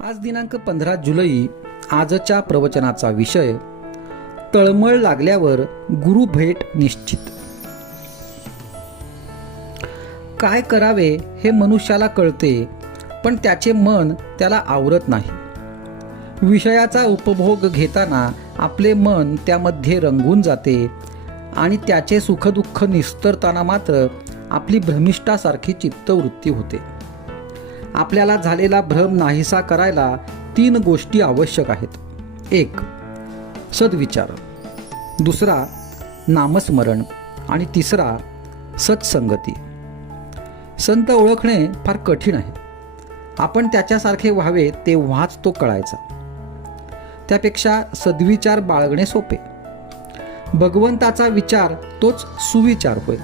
आज दिनांक 15 जुलै. आजच्या प्रवचनाचा विषय तळमळ लागल्यावर गुरु भेट निश्चित. काय करावे हे मनुष्याला कळते, पण त्याचे मन त्याला आवरत नाही. विषयाचा उपभोग घेताना आपले मन त्यामध्ये रंगून जाते आणि त्याचे सुखदुःख निस्तरताना मात्र आपली भ्रमिष्ठासारखी चित्तवृत्ती होते. आपल्याला झालेला भ्रम नाहीसा करायला 3 गोष्टी आवश्यक आहेत. 1. सद्विचार, दुसरा नामस्मरण आणि तिसरा सत्संगती. संत ओळखणे फार कठीण आहे. आपण त्याच्यासारखे व्हावे तेव्हाच तो कळायचा. त्यापेक्षा सद्विचार बाळगणे सोपे. भगवंताचा विचार तोच सुविचार होय.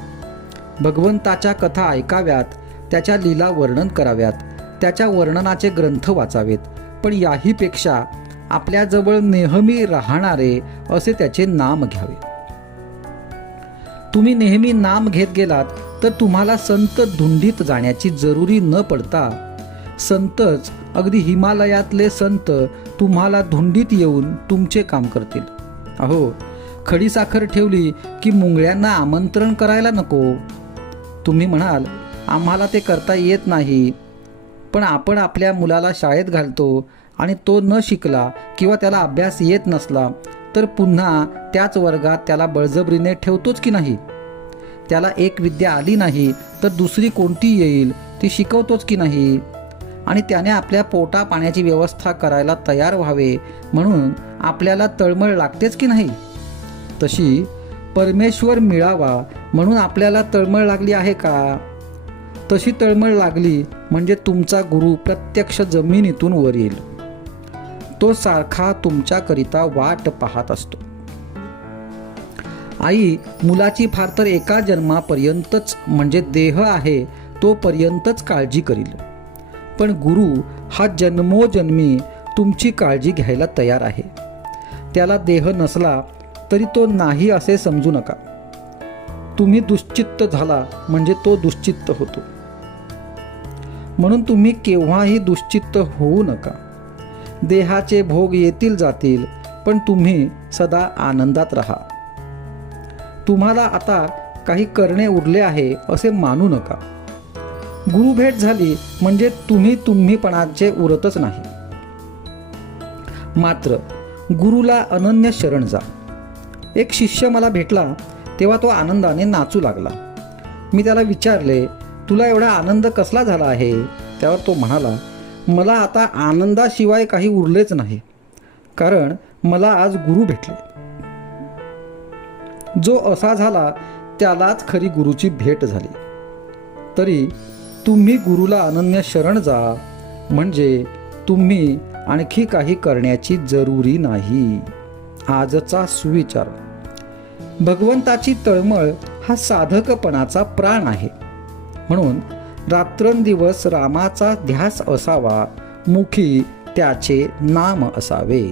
भगवंताच्या कथा ऐकाव्यात, त्याच्या लीला वर्णन कराव्यात, त्याच्या वर्णनाचे ग्रंथ वाचावेत, पण याहीपेक्षा आपल्याजवळ नेहमी राहणारे असे त्याचे नाम घ्यावे. तुम्ही नेहमी नाम घेत गेलात तर तुम्हाला संत धुंडीत जाण्याची जरुरी न पडता संतच, अगदी हिमालयातले संत तुम्हाला धुंडीत येऊन तुमचे काम करतील. अहो, खडीसाखर ठेवली की मुंगळ्यांना आमंत्रण करायला नको. तुम्ही म्हणाल, आम्हाला ते करता येत नाही. पण आपण आपल्या मुलाला शाळेत घालतो आणि तो न शिकला किंवा त्याला अभ्यास येत नसला तर पुन्हा त्याच वर्गात त्याला बळजबरीने ठेवतोच की नाही. त्याला एक विद्या आली नाही तर दुसरी कोणती येईल ती शिकवतोच की नाही. आणि त्याने आपल्या पोटा पाण्याची व्यवस्था करायला तयार व्हावे म्हणून आपल्याला तळमळ लागतेच की नाही. तशी परमेश्वर मिळावा म्हणून आपल्याला तळमळ लागली आहे का? तशी तळमळ लागली म्हणजे तुमचा गुरु प्रत्यक्ष जमिनीतून वर येईल. तो सारखा तुमच्याकरिता वाट पाहत असतो. आई मुलाची फार तर एका जन्मापर्यंतच, म्हणजे देह आहे तोपर्यंतच काळजी करील. पण गुरु हा जन्मोजन्मी तुमची काळजी घ्यायला तयार आहे. त्याला देह नसला तरी तो नाही असे समजू नका. तुम्ही दुश्चित्त झाला म्हणजे तो दुश्चित्त होतो. म्हणून तुम्ही केव्हाही दुश्चित्त होऊ नका. देहाचे भोग येतील जातील, पण तुम्ही सदा आनंदात राहा. तुम्हाला आता काही करणे उरले आहे असे मानू नका. गुरुभेट झाली म्हणजे तुम्हीपणाचे उरतच नाही. मात्र गुरुला अनन्य शरण जा. एक शिष्य मला भेटला तेव्हा तो आनंदाने नाचू लागला. मी त्याला विचारले, तुला एवढा आनंद कसला झाला आहे? त्यावर तो म्हणाला, मला आता आनंदाशिवाय काही उरलेच नाही, कारण मला आज गुरु भेटले. जो असा झाला त्यालाच खरी गुरुची भेट झाली. तरी तुम्ही गुरुला अनन्य शरण जा, म्हणजे तुम्ही आणखी काही करण्याची जरुरी नाही. आजचा सुविचार. भगवंताची तळमळ हा साधकपणाचा प्राण आहे. म्हणून रात्रंदिवस रामाचा ध्यास असावा, मुखी त्याचे नाम असावे.